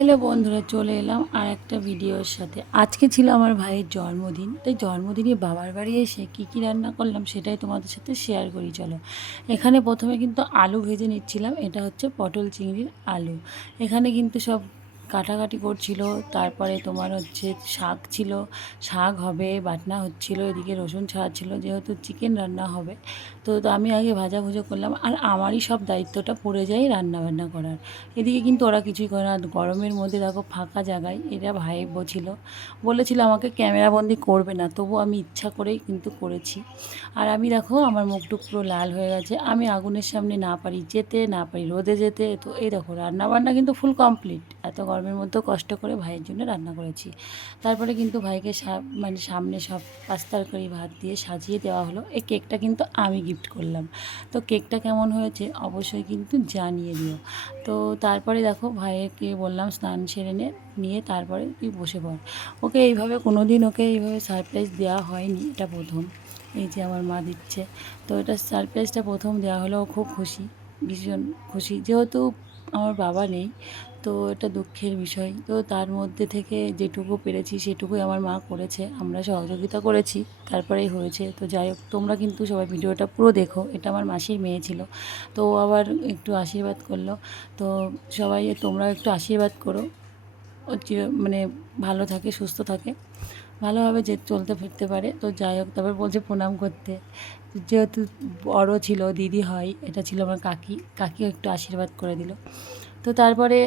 Hello বন্ধুরা, চলে এলাম আর একটা ভিডিওর সাথে। আজকে ছিল আমার ভাইয়ের জন্মদিন, তাই জন্মদিনে বাবার বাড়ি এসে কী কী রান্না করলাম সেটাই তোমাদের সাথে শেয়ার করি। চলো, এখানে প্রথমে কিন্তু আলু ভেজে নিচ্ছিলাম। এটা হচ্ছে পটল চিংড়ির আলু। এখানে কিন্তু সব কাটাকাটি করছিল। তারপরে তোমার হচ্ছে শাক ছিল, শাক হবে, বাটনা হচ্ছিল, এদিকে রসুন ছাড়া ছিল, যেহেতু চিকেন রান্না হবে। তো আমি আগে ভাজা ভুজো করলাম, আর আমারই সব দায়িত্বটা পড়ে যায় রান্না বান্না করার। এদিকে কিন্তু ওরা কিছুই করে না। গরমের মধ্যে দেখো ফাঁকা জায়গায় এরা ভাই ছিল, বলেছিল আমাকে ক্যামেরাবন্দি করবে না, তবু আমি ইচ্ছা করেই কিন্তু করেছি। আর আমি দেখো আমার মুখটুক পুরো লাল হয়ে গেছে। আমি আগুনের সামনে না পারি যেতে, না পারি রোদে যেতে। তো এই দেখো রান্না বান্না কিন্তু ফুল কমপ্লিট। এত গরমের মধ্যেও কষ্ট করে ভাইয়ের জন্য রান্না করেছি। তারপরে কিন্তু ভাইকে মানে সামনে সব পাস্তা তরকারি ভাত দিয়ে সাজিয়ে দেওয়া হলো। এই কেকটা কিন্তু আমি গিফট করলাম। তো কেকটা কেমন হয়েছে অবশ্যই কিন্তু জানিয়ে দিও। তো তারপরে দেখো ভাইকে বললাম স্নান সেরে নিয়ে তারপরে তুই বসে পড়। ওকে এইভাবে কোনো দিন ওকে এইভাবে সারপ্রাইজ দেওয়া হয়নি, এটা প্রথম। এই যে আমার মা দিচ্ছে, তো এটা সারপ্রাইজটা প্রথম দেওয়া হলো। ও খুব খুশি, ভীষণ খুশি। যেহেতু আমার বাবা নেই, তো এটা দুঃখের বিষয়। তো তার মধ্যে থেকে যেটুকু পেরেছি সেটুকুই আমার মা করেছে, আমরা সহযোগিতা করেছি, তারপরেই হয়েছে। তো যাই হোক, তোমরা কিন্তু সবাই ভিডিওটা পুরো দেখো। এটা আমার মাসির মেয়ে ছিল, তো ও আবার একটু আশীর্বাদ করলো। তো সবাই তোমরা একটু আশীর্বাদ করো, ও মানে ভালো থাকে, সুস্থ থাকে, ভালোভাবে যে চলতে ফিরতে পারে। তো যাই হোক, তারপর বলছে প্রণাম করতে। যেহেতু বড় ছিল, দিদি হয়, এটা ছিল আমার কাকি, কাকিও একটু আশীর্বাদ করে দিল। তো তারপরে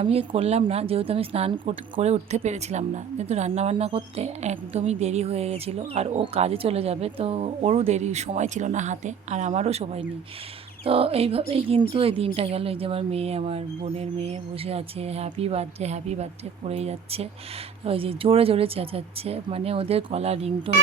আমি করলাম না, যেহেতু আমি স্নান করে উঠতে পেরেছিলাম না, কিন্তু রান্নাবান্না করতে একদমই দেরি হয়ে গেছিলো। আর ও কাজে চলে যাবে, তো ওরও দেরি, সময় ছিল না হাতে, আর আমারও সময় নেই। তো এইভাবেই কিন্তু এই দিনটা গেল। এই যে আমার মেয়ে, আমার বোনের মেয়ে বসে আছে, হ্যাপি বার্থডে হ্যাপি বার্থডে করেই যাচ্ছে। ওই যে জোরে জোরে চেঁচাচ্ছে, মানে ওদের গলা রিংটোন।